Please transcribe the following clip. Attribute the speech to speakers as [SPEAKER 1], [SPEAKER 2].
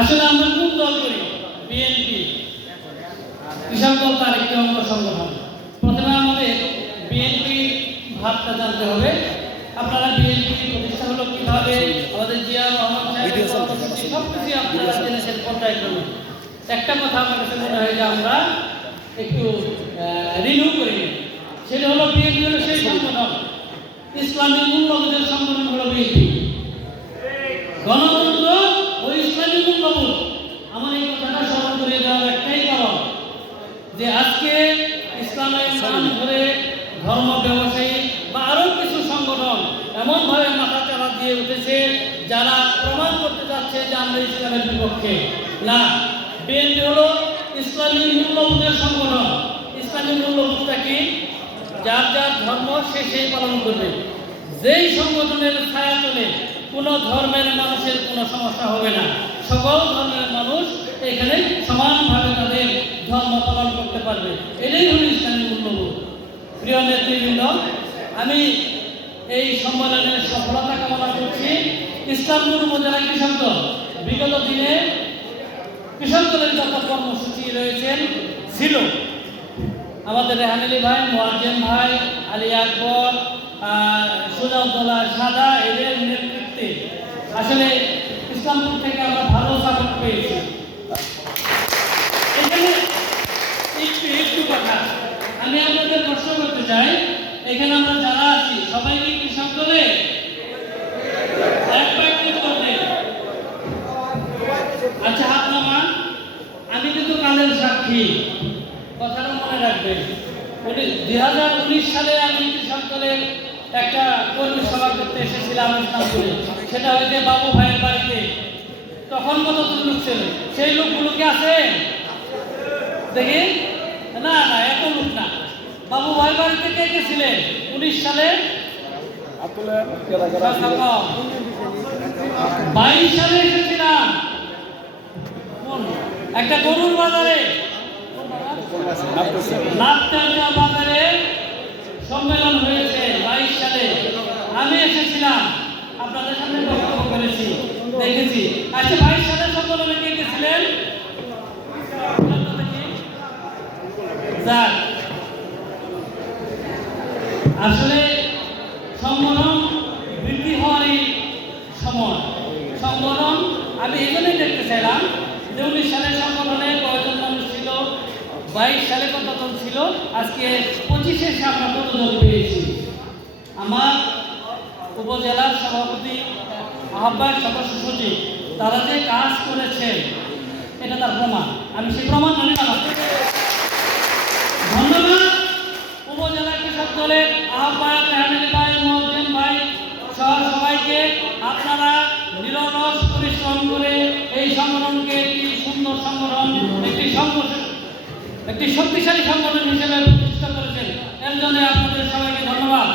[SPEAKER 1] আসলে আমরা কোন দল করি? বিএনপি। কৃষক দল তার একটি অঙ্গ সংগঠন। প্রথমে আমাদের বিএনপি ভাবটা জানতে হবে। আপনারা বিএনপি প্রতিষ্ঠা হলো কীভাবে আমাদের জিয়া রহমান কর্মসূচি সবকিছু আপনারা জেনেছেন পর্যায়ক্রমে একটা কথা আমার কাছে মনে হয় যে আমরা একটু রিনিউ করি সেটা হলো বিএনপি হলো সেই সংগঠন। ইসলামী মূল্যবোধের সংগঠন হলো বিএনপি গণতন্ত্র ও ইসলামী মূল্যবোধ আমার এই কথাটা স্মরণ করে দেওয়ার একটাই কারণ যে আজকে ধর্ম ব্যবসায়ী বা আরও কিছু সংগঠন এমনভাবে মাথা চালা দিয়ে উঠেছে, যারা প্রমাণ করতে যাচ্ছে যে আমরা ইসলামের বিপক্ষে। না, বিএনপি হলো ইসলামী মূল্যবোধের সংগঠন। ইসলামী মূল্যবোধটা কি? যার যার ধর্ম সে সেই পালন করবে। যেই সংগঠনের ছায়া তোলে কোনো ধর্মের মানুষের কোনো সমস্যা হবে না। সকল ধর্মের মানুষ এখানে সমানভাবে তাদের ধর্ম পালন করতে পারবে। এটাই হল প্রিয় নেতৃবৃন্দ, আমি এই সম্মেলনের সফলতা কামনা করছি ইসলামপুর উপজেলা কৃষক দল। বিগত দিনে কৃষক দলের যত কর্মসূচি রয়েছেন ছিল। আমাদের রেহানিলি ভাই, মোয়াজ্জেম ভাই, আলী আকবর সুজাউদ্দোল্লা সাদা, এদের নেতৃত্বে। আসলে ইসলামপুর থেকে আমরা ভালো সাপোর্ট পেয়েছি। একটু একটু কথা। আমি করতে চাই, এখানে আমরা যারা আছি সবাই কি কৃষক দলে? আচ্ছা হাত নামান আমি কিন্তু কালের সাক্ষী। কথাটা মনে রাখবেন। দুই হাজার উনিশ সালে আমি কৃষক দলের একটা কর্মী সভা করতে এসেছিলাম ইসলামপুরে? সেটা হয়েছে বাবু ভাইয়ের বাড়িতে। তখন কত লোক ছিল? সেই লোকগুলো কি আছে দেখি। না না, এত লোক না। বাবু ভাই বাড়িতে কে কে ছিলেন উনিশ সালে? বাইশ সালে এসেছিলাম। একটা গরুর বাজারে। নাট্যাঞ্চা বাজারে সম্মেলন হয়েছে বাইশ সালে। আমি এসেছিলাম। আপনাদের সামনে বক্তব্য করেছি দেখেছি। আচ্ছা বাইশ সালে সম্মেলনে কে গেছিলেন যাক। আসলে সংগঠন বৃদ্ধি হওয়ারই সময়। সংগঠন আমি এই জন্যই দেখতে চাইলাম যে উনিশ সালে সংগঠনে কয়জন মানুষ ছিল, বাইশ সালে কতজন ছিল, আজকে পঁচিশে এসে আমরা কতজন পেয়েছি? আমার উপজেলার সভাপতি, আহ্বায়ক, সদস্য সচিব, তারা যে কাজ করেছেন, এটা তার প্রমাণ। আমি সেই প্রমাণ মানি না। ধন্যবাদ। উপজেলা কৃষক দলের আহ্বায়ক রেহামিল ভাই মহদ্দিন ভাই, সহ সবাইকে আপনারা নিরলস পরিশ্রম করে এই সংগঠনকে একটি সুন্দর সংগঠন, একটি সংগঠন, একটি শক্তিশালী সংগঠন হিসেবে প্রতিষ্ঠা করেছেন। এর জন্য আপনাদের সবাইকে ধন্যবাদ।